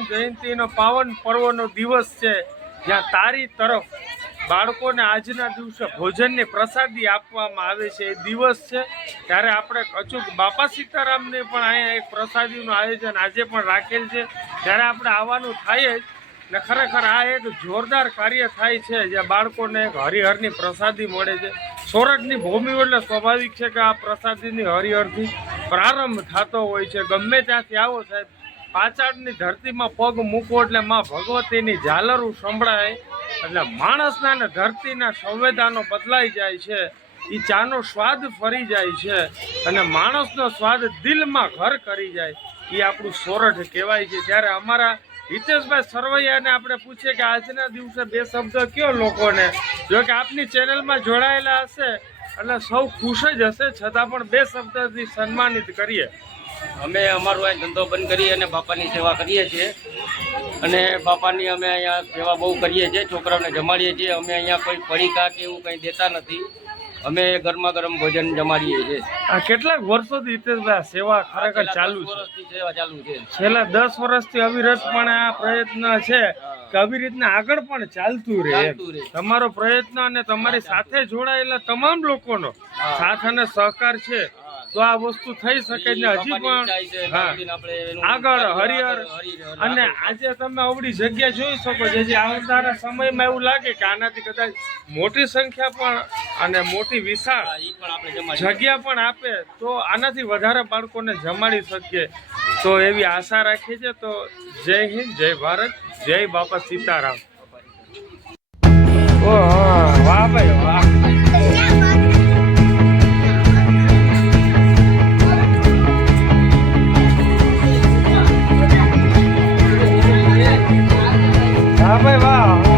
હનુમાન જયંતિનો પાવન પર્વનો દિવસ છે, જ્યાં તારી તરફ બાળકોને આજના દિવસે ભોજનની પ્રસાદી આપવામાં આવે છે. એ દિવસ છે ત્યારે આપણે અચૂક બાપા સીતારામની પણ અહીંયા એક પ્રસાદીનું આયોજન આજે પણ રાખેલ છે, ત્યારે આપણે આવવાનું થાય જ ને. ખરેખર આ એક જોરદાર કાર્ય થાય છે, જ્યાં બાળકોને એક હરિહરની પ્રસાદી મળે છે. સોરઠની ભૂમિ એટલે સ્વાભાવિક છે કે આ પ્રસાદીની હરિહરથી પ્રારંભ થતો હોય છે. ગમે ત્યાંથી આવો સાહેબ, પાછળની ધરતીમાં પગ મૂકો એટલે માં ભગવતીની ઝાલરું સંભળાય, એટલે માણસના ને ધરતીના સંવેદનો બદલાઈ જાય છે. એ ચાનો સ્વાદ ફરી જાય છે અને માણસનો સ્વાદ દિલમાં ઘર કરી જાય. એ આપણું સોરઠ કહેવાય છે. ત્યારે અમારા હિતેશભાઈ સરવૈયાને આપણે પૂછીએ કે આજના દિવસે બે શબ્દ કયો લોકોને, જો કે આપની ચેનલમાં જોડાયેલા હશે એટલે સૌ ખુશ જ હશે, છતાં પણ બે શબ્દથી સન્માનિત કરીએ. અમે અમારો આ ધંધો બંધ કરી અને બાપાની સેવા કરીએ છીએ, અને બાપાની અમે અહીંયા સેવા બહુ કરીએ છીએ. છોકરાઓને જમાડીએ છીએ. અમે અહીંયા કોઈ પડીકા કે એવું કંઈ દેતા નથી. અમે ગરમા ગરમ ભોજન જમાડીએ છીએ. આ કેટલાક વર્ષોથી હિતેશભાઈ સેવા ખરેખર ચાલુ છે? સેવા ચાલુ છે. છેલ્લા 10 વર્ષથી અવિરતપણે આ પ્રયત્ન છે કે આવી રીતના આગળ પણ ચાલતું રહે. તમારો પ્રયત્ન અને તમારી સાથે જોડાયેલા તમામ લોકોનો સાથ અને સહકાર છે તો આ વસ્તુ થઈ શકે ને. હજી પણ આગળ હરિહર અને આજે તમે અવળી જગ્યા જોઈ શકો છો, જે આવનારા સમયમાં એવું લાગે કે આનાથી કદાચ મોટી સંખ્યા પણ અને મોટી વિશાળ જગ્યા પણ આપે તો આનાથી વધારે બાળકોને જમાડી શકીએ, તો એવી આશા રાખીએ છીએ. તો જય હિન્દ, જય ભારત, જય બાપા સીતારામ. ઓહ વાહ ભાઈ વાહ. હા ભાઈ વાહ.